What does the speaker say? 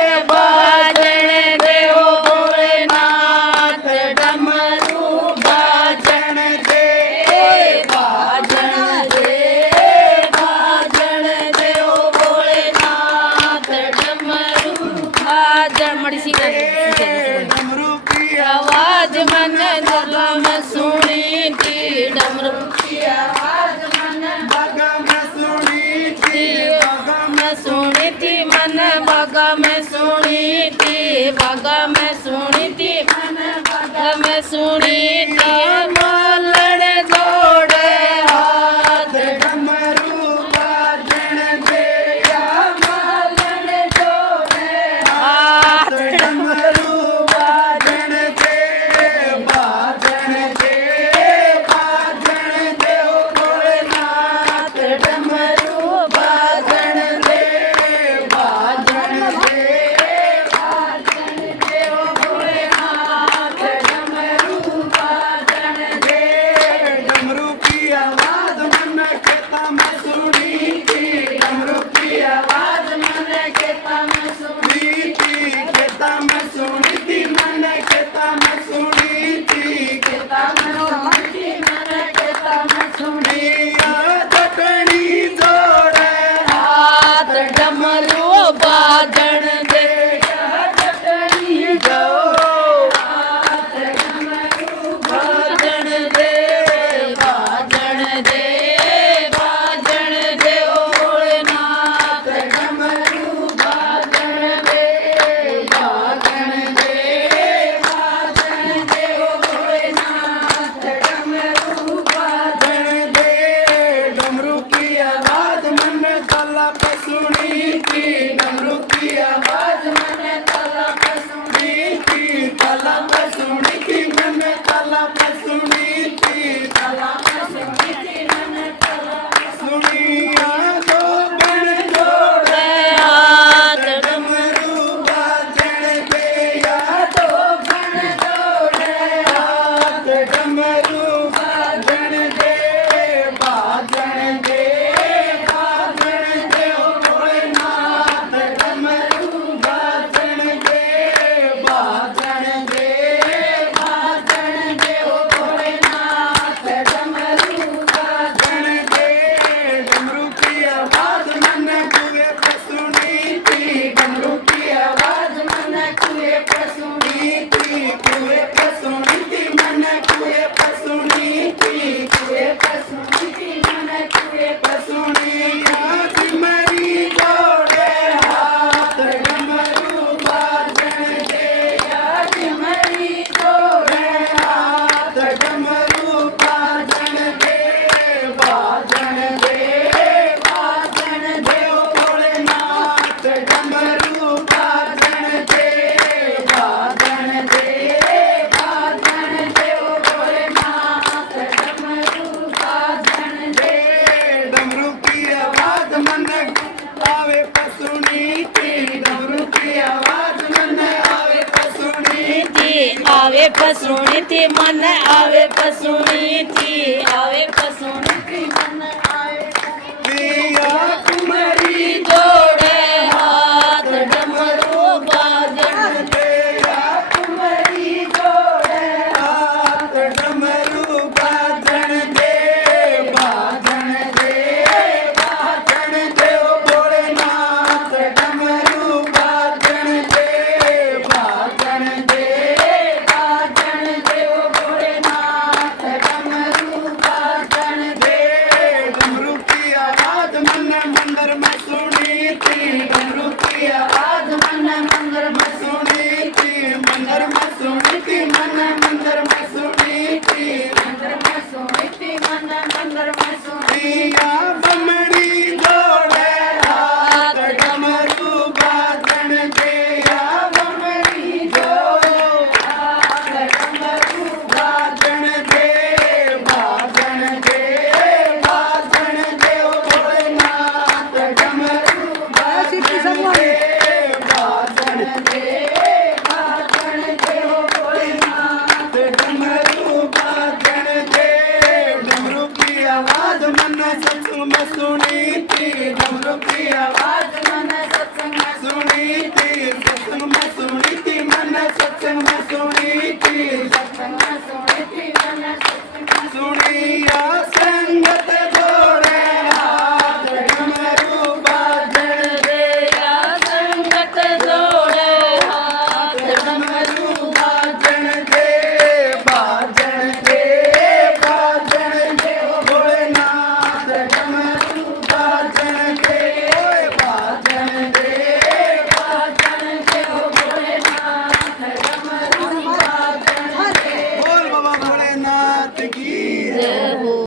बाजण देओ भोलेनाथ डमरू बाजण दे बाजण देओ भोलेनाथ डमरू बाजण मड़ी सी डमरू की आवाज मन दुर्गा में सुनी थी डमरू की आवाज मन बागा में सुनी थी बागा में सुनी थी मन बागा में सुनी थी बागा में सुनी थी मन बागा में सुनी थी मोलड़ दौड़े हाथ डमरू बाजण दे या मोलड़ दौड़े हाथ डमरू बाजण दे बाजण दे ओ भोलेनाथ डमरू बाजण दे बाजण दे बाजण दे ओ भोलेनाथ डमरू बाजण दे डमरू की आवाज मन खेता में सुनी थी डमरू की आवाज मन खेता में सुनी खेता में सुनी थी मन खेता में सुनी थी खेता में सुनी मन खेता में सुनी जटनी जोड़े हाथ डमरू बाजण दे जटनी जाओ हाथ डमरू बाजण दे बाजण दे बाजण दे ओ भोलेनाथ डमरू बाजण दे बाजण दे बाजण दे ओ भोलेनाथ डमरू बाजण दे डमरू की आवाज मन तला पे सुनी थी डमरू की आवाज मन तला पे सुनी थी तला पे सुनी थी मन तला पे सुनी थी तला पे सुनी थी मन तला पे सुनी दो बन जोड़े हाथ डमरू बाजण दे या तो बन जोड़े हाथ डमरू बाजण दे बाजण दे ओ भोलेनाथ डमरू बाजण दे बाजण दे ओ भोलेनाथ डमरू बाजण दे डमरू की आवाज मन कुएं पे सुनी थी डमरू की आवाज मन कुएं पे सुनी थी कुएं पे सुनी थी मन कुएं पे सुनी थी कुएं पे सुनी थी मन कुएं पे सुनी आज मरी जोड़े हाथ डमरू बाजण दे आज मरी जोड़े हाथ डमरू बाजण दे बाजण दे ओ भोलेनाथ डमरू बाजण दे बाजण दे ओ भोलेनाथ डमरू बाजण दे डमरू की आवाज मन आवे पसुनी थी डमरू की आवाज मन आवे पसुनी थी आवे पसुनी थी मन आवे पसुनी थी आवे पसुनी थी मन आवे दिया कुमारी जोड़े हाथ डमरू बाजण दे या कुमारी जोड़े हाथ डमरू बाजण दे बाजण दे ओ भोलेनाथ डमरू बाजण दे बाजण दे ओ भोलेनाथ डमरू बाजण सत्संग में सुनी थी मैंने सत्संग में सुनी थी सत्संग में सुनी